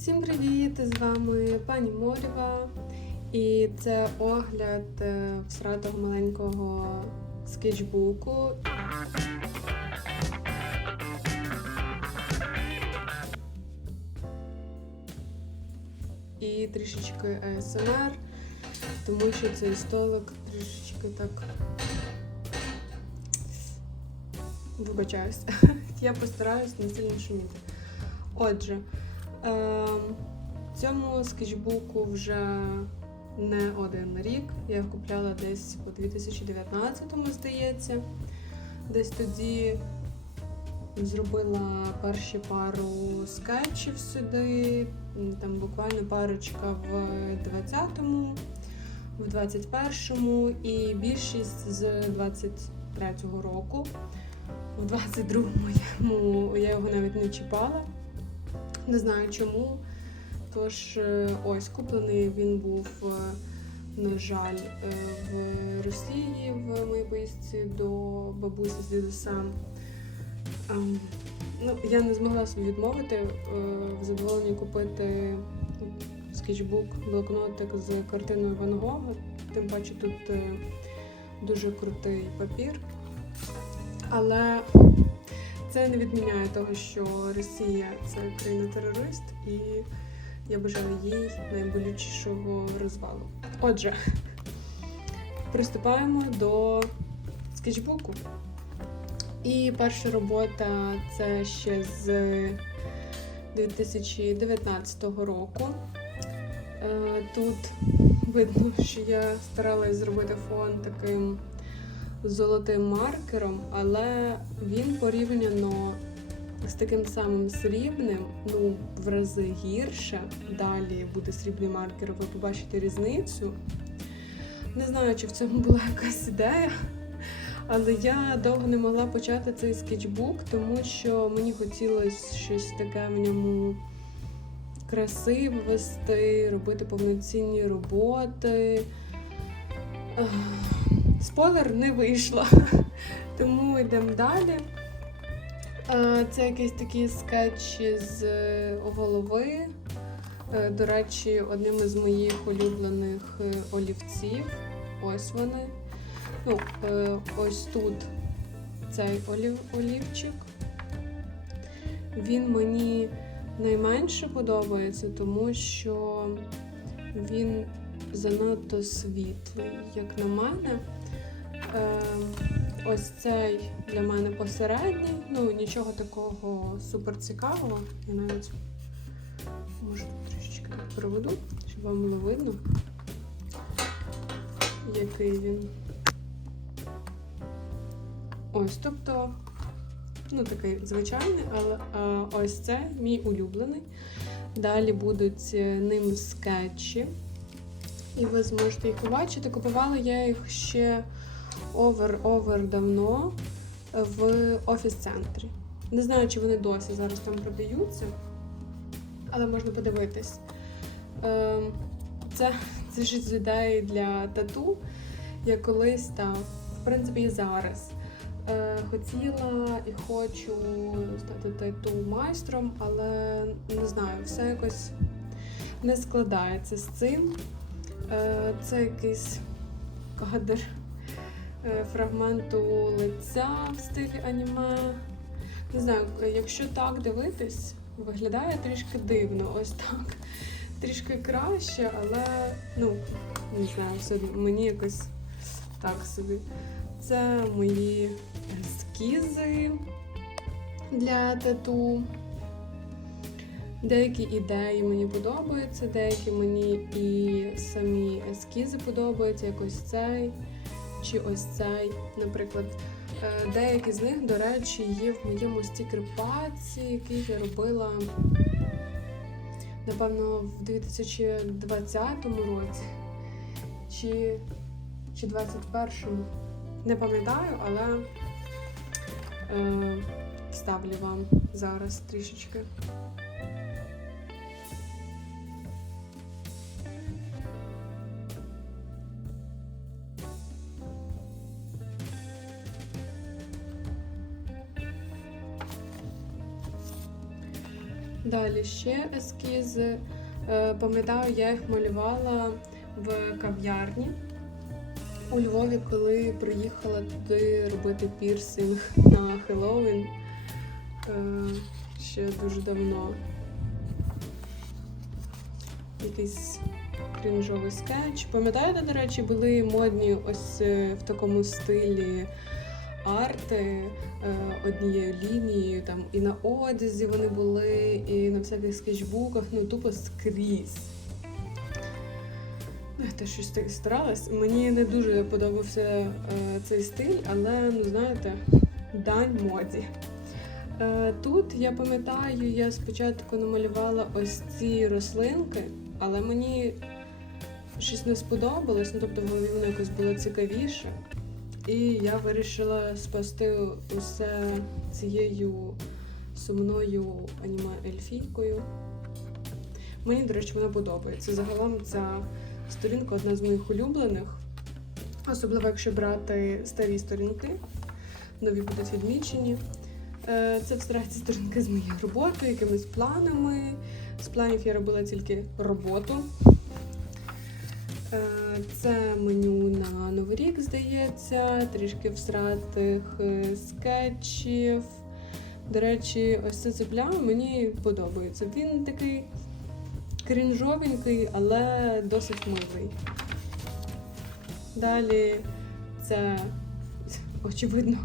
Всім привіт! З вами пані Морєва. І це огляд е, всратого маленького скетчбуку. І трішечки АСМР, тому що цей столик трішечки так. Вибачаюсь. Я постараюсь не сильно шуміти. Отже, цьому скетчбуку вже не один рік. Я його купляла десь у 2019-му, здається. Десь тоді зробила перші пару скетчів сюди, там буквально парочка в 20-му, в 21-му і більшість з 23-го року. В 22-му я його навіть не чіпала. Не знаю чому. Тож, е, ось куплений він був, е, на жаль, е, в Росії в моїй поїздці до бабусі з дідусем. Ем, Ну, я не змогла собі відмовити в задоволенні купити скетчбук, блокнотик з картиною Ван Гога. Тим паче тут дуже крутий папір. Але це не відміняє того, що Росія це країна-терорист, і я бажаю їй найболючішого розвалу. Отже, приступаємо до скетчбуку. І перша робота це ще з 2019 року. Е, Тут видно, що я старалась зробити фон таким золотим маркером, але він порівняно з таким самим срібним, ну, в рази гірше. Далі буде срібний маркер, ви побачите різницю. Не знаю, чи в цьому була якась ідея, але я довго не могла почати цей скетчбук, тому що мені хотілося щось таке в ньому красиве вести, робити повноцінні роботи. Спойлер не вийшло, тому йдемо далі. Е, Це якісь такі скетчі з е, голови. Е, До речі, одним із моїх улюблених олівців. Ось вони. Ну, ось тут цей олів, олівчик. Він мені найменше подобається, тому що він занадто світлий, як на мене. Е, ось цей для мене посередній. Ну, нічого такого супер цікавого. Я навіть можу трішечки так проведу, щоб вам було видно, який він. Ось, тобто, ну такий звичайний, але а, ось це мій улюблений. Далі будуть е, ним скетчі. І ви зможете їх побачити. Купувала я їх ще овер-овер давно в офіс-центрі. Не знаю, чи вони досі зараз там продаються, але можна подивитись. Ем, Це, це ж з ідеї для тату. Я колись та, в принципі, і зараз. Е, Хотіла і хочу стати тату майстром, але не знаю, все якось не складається з цим. Е, Це якийсь кадр фрагменту лиця в стилі аніме. Не знаю, якщо так дивитись, виглядає трішки дивно, ось так. Трішки краще, але ну, не знаю, все мені якось так собі. Це мої ескізи для тату. Деякі ідеї мені подобаються, деякі мені і самі ескізи подобаються, як ось цей чи ось цей. Наприклад, Е, деякі з них, до речі, є в моєму стікер-паці, який я робила, напевно, в 2020 році чи, чи 21-му. Не пам'ятаю, але е, вставлю вам зараз трішечки. Далі ще ескізи. Е, Пам'ятаю, я їх малювала в кав'ярні у Львові, коли приїхала туди робити пірсинг на Хеллоуін. Е, Ще дуже давно. Якийсь крінжовий скетч. Пам'ятаєте, до речі, були модні ось е, в такому стилі арти е, однією лінією, там і на одязі вони були, і на всяких скетчбуках, ну тупо скрізь. Ну, Я щось старалась. Мені не дуже подобався е, цей стиль, але ну знаєте, дань моді. Е, тут я пам'ятаю, я спочатку намалювала ось ці рослинки, але мені щось не сподобалось, ну тобто воно якось було цікавіше. І я вирішила спасти усе цією сумною аніме-ельфійкою. Мені, до речі, вона подобається. Загалом ця сторінка одна з моїх улюблених. Особливо, якщо брати старі сторінки, нові будуть відмічені. Е, Це абстракція сторінки з моєю роботою, якимись планами. З планів я робила тільки роботу. Е, Це меню на Новий рік, здається, трішки всратих е, скетчів. До речі, ось це цепля мені подобається. Він такий крінжовенький, але досить милий. Далі це, очевидно,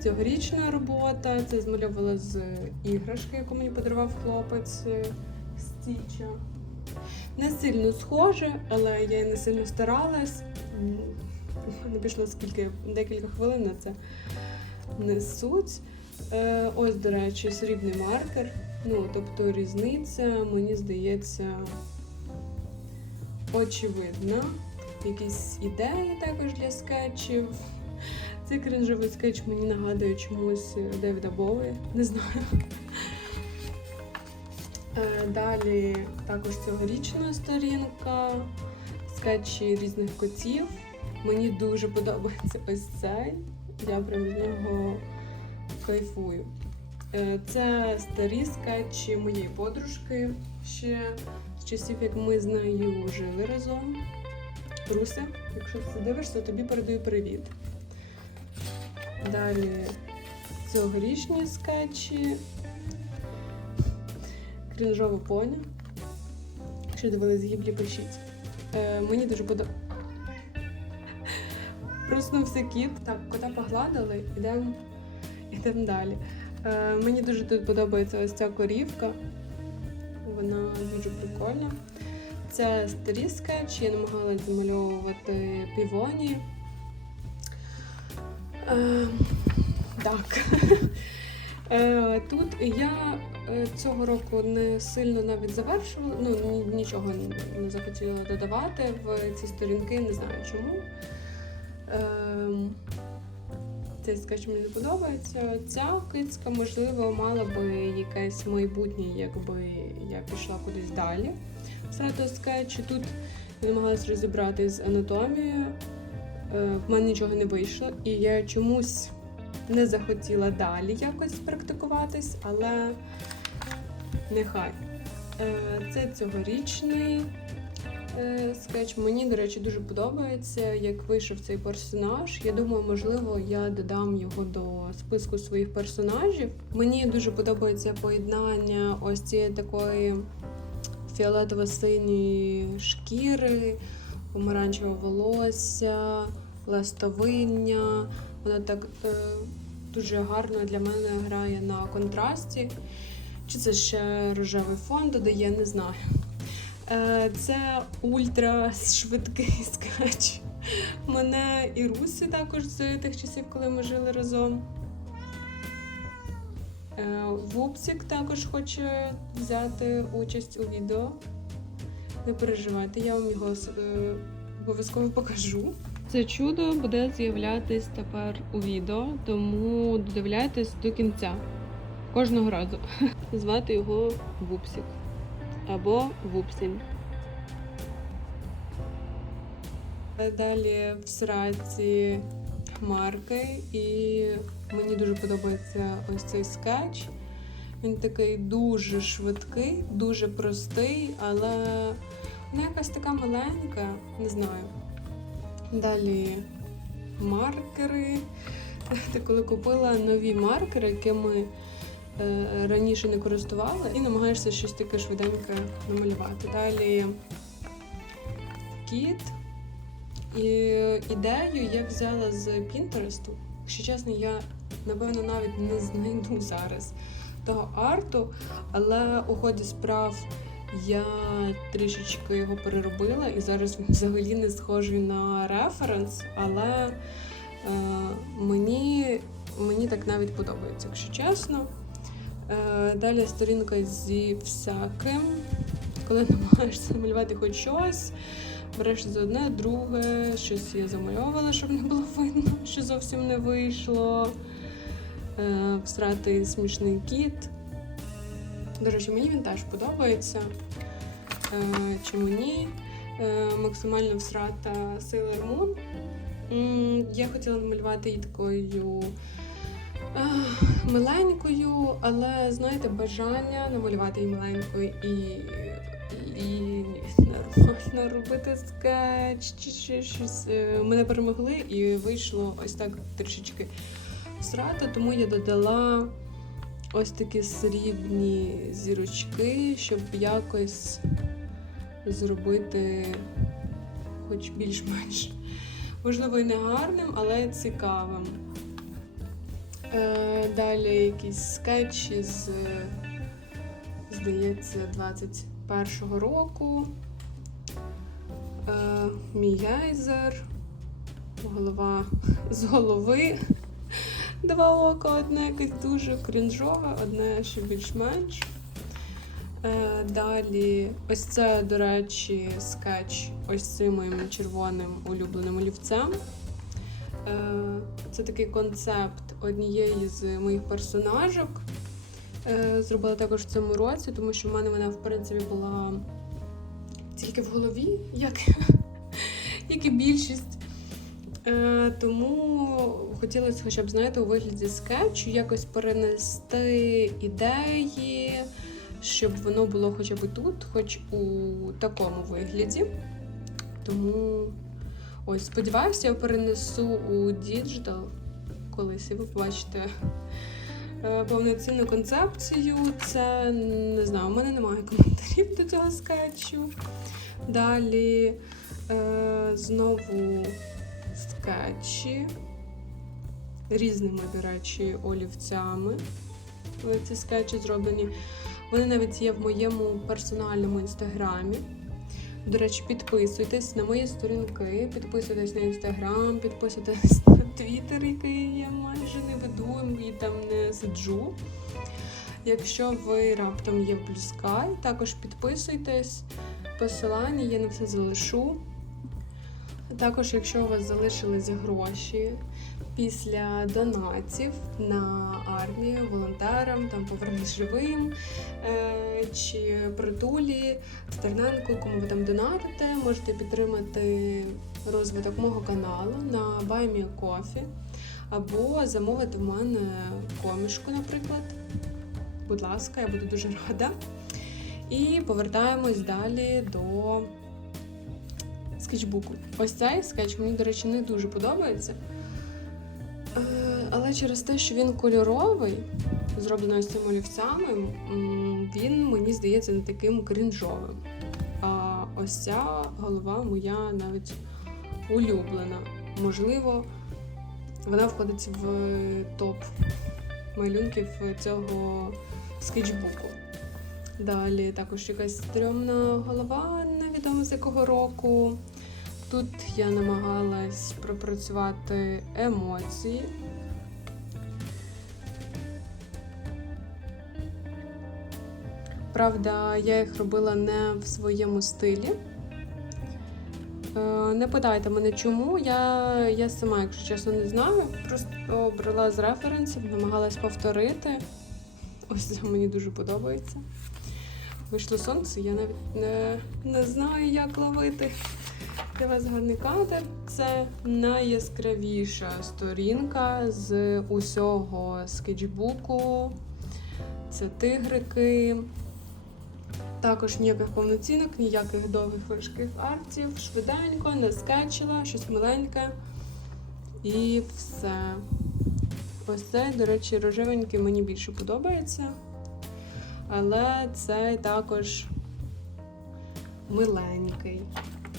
цьогорічна робота. Це змальовувала з іграшки, яку мені подарував хлопець е, Стіча. Не сильно схоже, але я і не сильно старалась. Не пішло скільки декілька хвилин на це не суть. Е, ось, до речі, срібний маркер. Ну, тобто різниця, мені здається, очевидна. Якісь ідеї також для скетчів. Цей кринжовий скетч мені нагадує чомусь Девіда Боуї, не знаю. Е, Далі також цьогорічна сторінка, скетчі різних котів. Мені дуже подобається ось цей. Я прям з нього кайфую. Е, Це старі скетчі моєї подружки ще з часів, як ми з нею жили разом. Руся, якщо ти дивишся, тобі передаю привіт. Далі цьогорічні скетчі. Крінжова поня. Якщо дивились гіблі, пишіть. Е, мені дуже подобається. Проснувся кіт. Так, кота погладили, йдемо йдем далі. Е, мені дуже тут подобається ось ця корівка. Вона дуже прикольна. Це старі скетчі, я намагалась замальовувати півоні. Е, так. Е, Тут я цього року не сильно навіть завершувала, ну нічого не захотіла додавати в ці сторінки, не знаю чому. Ем, скетч мені не подобається. Ця кицька, можливо, мала би якесь майбутнє, якби я пішла кудись далі. Все то скетчі. Тут я намагалась розібрати з анатомією. Е, В мене нічого не вийшло, і я чомусь не захотіла далі якось практикуватись, але нехай. Е, Це цьогорічний е, скетч. Мені, до речі, дуже подобається, як вийшов цей персонаж. Я думаю, можливо, я додам його до списку своїх персонажів. Мені дуже подобається поєднання ось цієї такої фіолетово-синьої шкіри, помаранчеве волосся, ластовиння. Вона так е, дуже гарно для мене грає на контрасті. Чи це ще рожевий фон додає, не знаю. Е, це ультра швидкий скетч. Мене і Руси також з тих часів, коли ми жили разом. Е, Вупсік також хоче взяти участь у відео. Не переживайте, я вам його е, обов'язково покажу. Це чудо буде з'являтись тепер у відео, тому додивляйтесь до кінця. Кожного разу. Звати його Вупсік або Вупсінь. Далі в сраці хмарки, і мені дуже подобається ось цей скетч. Він такий дуже швидкий, дуже простий, але вона якась така маленька, не знаю. Далі маркери. Ти коли купила нові маркери, якими раніше не користувала, і намагаєшся щось таке швиденьке намалювати. Далі кіт. І ідею я взяла з Пінтересту. Якщо чесно, я напевно навіть не знайду зараз того арту, але у ході справ я трішечки його переробила, і зараз він взагалі не схожий на референс, але е, мені, мені так навіть подобається, якщо чесно. Е, далі сторінка зі всяким. Коли намагаєшся малювати хоч щось, береш за одне, друге, щось я замальовувала, щоб не було видно, що зовсім не вийшло. Е, всратий смішний кіт. До речі, мені він теж подобається. Е, чому ні? Е, максимально всрата Sailor Moon. Я хотіла намалювати її такою миленькою, але знаєте, бажання намалювати її миленькою і, і нормально робити скетч чи щось. е, Мене перемогли і вийшло ось так трішечки всрата, тому я додала ось такі срібні зірочки, щоб якось зробити хоч більш-менш. Можливо, і не гарним, але цікавим. Е, далі якісь скетчі з, здається, 21-го року. Е, мій гейзер, голова з голови. Два ока, одне якесь дуже крінжове, одне ще більш-менш. Е, далі, ось це, до речі, скетч ось цим моїм червоним улюбленим олівцем. Це такий концепт однієї з моїх персонажок. Е, зробила також в цьому році, тому що в мене вона, в принципі, була тільки в голові, як, як і більшість. Е, тому хотілося хоча б, знаєте, у вигляді скетчу якось перенести ідеї, щоб воно було хоча б тут, хоч у такому вигляді. Тому ось, сподіваюся, я перенесу у діджитал колись, і ви побачите е, повноцінну концепцію. Це не знаю, у мене немає коментарів до цього скетчу. Далі е, знову скетчі різними, до речі, олівцями. Ці скетчі зроблені. Вони навіть є в моєму персональному інстаграмі. До речі, підписуйтесь на мої сторінки, підписуйтесь на інстаграм, підписуйтесь твіттер, який я майже не веду і там не сиджу. Якщо ви раптом є в Sky, також підписуйтесь. Посилання я на все залишу. Також, якщо у вас залишились гроші після донатів на армію, волонтерам, там повернись живим е, чи притулі, стерненку, кому ви там донатите, можете підтримати розвиток мого каналу на Buy Coffee або замовити в мене комішку, наприклад. Будь ласка, я буду дуже рада. І повертаємось далі до скетчбуку. Ось цей скетч мені, до речі, не дуже подобається. Е, Але через те, що він кольоровий, зроблений ось цими олівцями, він мені здається не таким крінжовим. А ось ця голова моя навіть улюблена. Можливо, вона входить в топ малюнків цього скетчбуку. Далі також якась стрьомна голова, невідомо з якого року. Тут я намагалась пропрацювати емоції. Правда, я їх робила не в своєму стилі. Е, Не питайте мене чому. Я, я сама, якщо чесно, не знаю. Просто брала з референсів, намагалась повторити. Ось це мені дуже подобається. Вийшло сонце, я навіть не, не знаю, як ловити. Для вас гарний кадр. Це найяскравіша сторінка з усього скетчбуку. це тигрики. Також ніяких повноцінок, ніяких довгих важких арців, швиденько, не скетчила, щось маленьке. І все. Ось цей, до речі, рожевенький мені більше подобається. Але цей також миленький.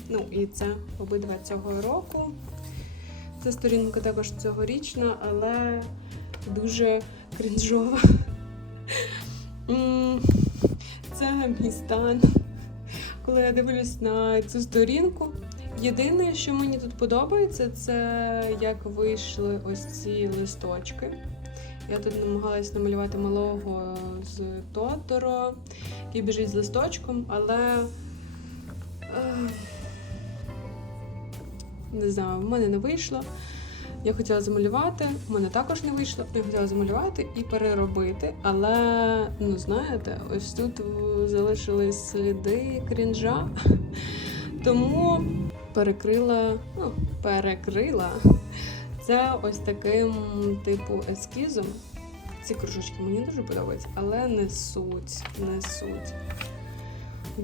Ну, і це обидва цього року. Ця сторінка також цьогорічна, але дуже крінжова. Це мій стан. Коли я дивлюсь на цю сторінку. Єдине, що мені тут подобається, це як вийшли ось ці листочки. Я тут намагалась намалювати малого з Тоторо, який біжить з листочком, але е, не знаю, в мене не вийшло. Я хотіла замалювати, в мене також не вийшло. Я хотіла замалювати і переробити. Але, ну знаєте, ось тут залишились сліди крінжа. Тому перекрила, ну, перекрила це ось таким типу ескізом. Ці кружочки мені дуже подобаються, але не суть, не суть.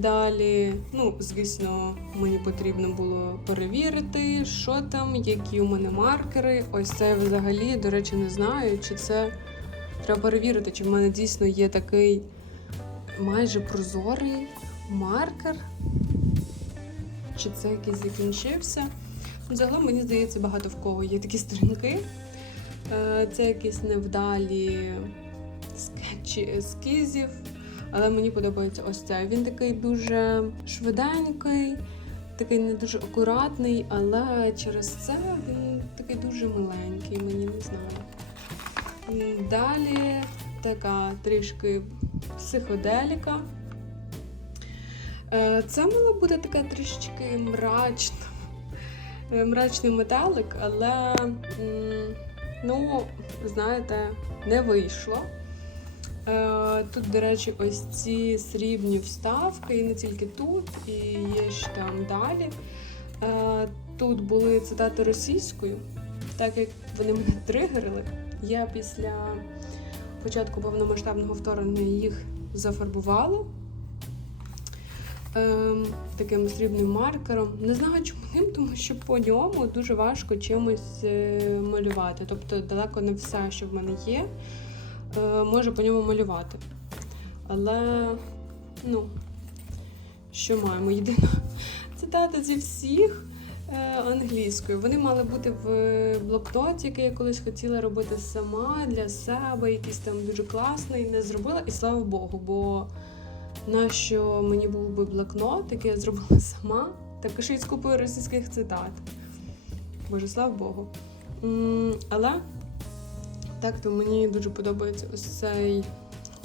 Далі, ну, звісно, мені потрібно було перевірити, що там, які у мене маркери. Ось це взагалі, до речі, не знаю, чи це треба перевірити, чи в мене дійсно є такий майже прозорий маркер, чи це якийсь закінчився. Загалом, мені здається, багато в кого є такі сторінки. Е, Це якісь невдалі скетчі ескізів. Але мені подобається ось цей. Він такий дуже швиденький, такий не дуже акуратний, але через це він такий дуже миленький, мені не знаю. Далі така трішки психоделіка. Е, Це мала бути така трішечки мрачна. е, Мрачний металик, але ну, знаєте, не вийшло. Е, Тут, до речі, ось ці срібні вставки, і не тільки тут, і є ще там далі. Е, Тут були цитати російською, так як вони мене тригерили. Я після початку повномасштабного вторгнення їх зафарбувала ем, таким срібним маркером. Не знаю чому ним, тому що по ньому дуже важко чимось е, малювати. Тобто далеко не все, що в мене є, е, можу по ньому малювати. Але, ну, що маємо? Єдина цитата зі всіх е, англійською. Вони мали бути в блокноті, який я колись хотіла робити сама для себе, якийсь там дуже класний, не зробила, і слава Богу, бо нащо мені був би блокнот, який я зробила сама, також і з купою російських цитат. Боже, слава Богу. Але так то мені дуже подобається ось цей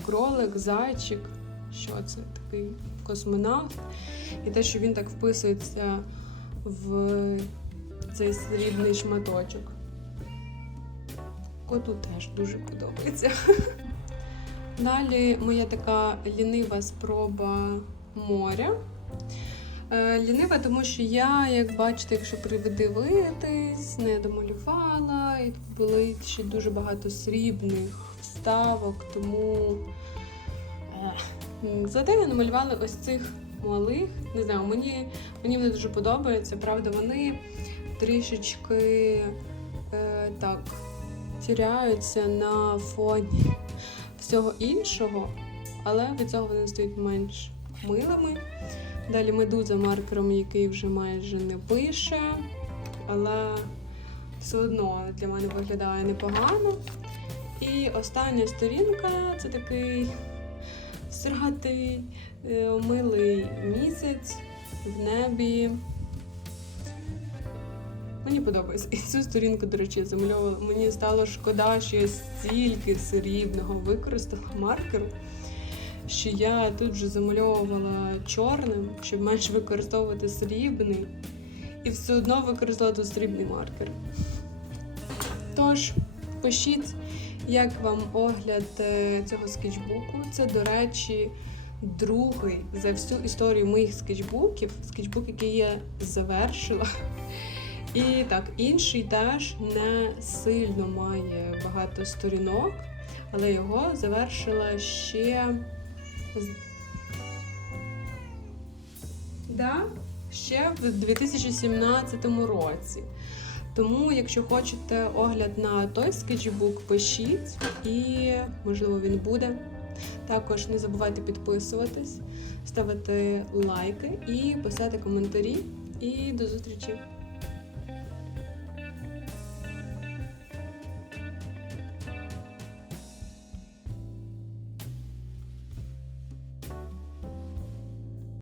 кролик, зайчик. Що це? Такий космонавт. І те, що він так вписується в цей срібний шматочок. Коту теж дуже подобається. Далі моя така лінива спроба моря. Е, Лінива, тому що я, як бачите, якщо придивитись, не домалювала, і були ще дуже багато срібних вставок, тому е, зате я намалювала ось цих малих. Не знаю, мені, мені вони дуже подобаються. Правда, вони трішечки е, так тіряються на фоні всього іншого, але від цього вони стають менш милими. Далі медуза маркером, який вже майже не пише, але все одно для мене виглядає непогано. І остання сторінка це такий стратий, е, милий місяць в небі. Мені подобається. І цю сторінку, до речі, замальовувала. Мені стало шкода, що я стільки срібного використала маркеру, що я тут вже замальовувала чорним, щоб менше використовувати срібний. І все одно використала тут срібний маркер. Тож, пишіть, як вам огляд е, цього скетчбуку. Це, до речі, другий за всю історію моїх скетчбуків, скетчбук, який я завершила. І так, інший теж не сильно має багато сторінок. але його завершила ще. Да, ще в 2017 році. Тому, якщо хочете огляд на той скетчбук, пишіть і, можливо, він буде. Також не забувайте підписуватись, ставити лайки і писати коментарі. І до зустрічі!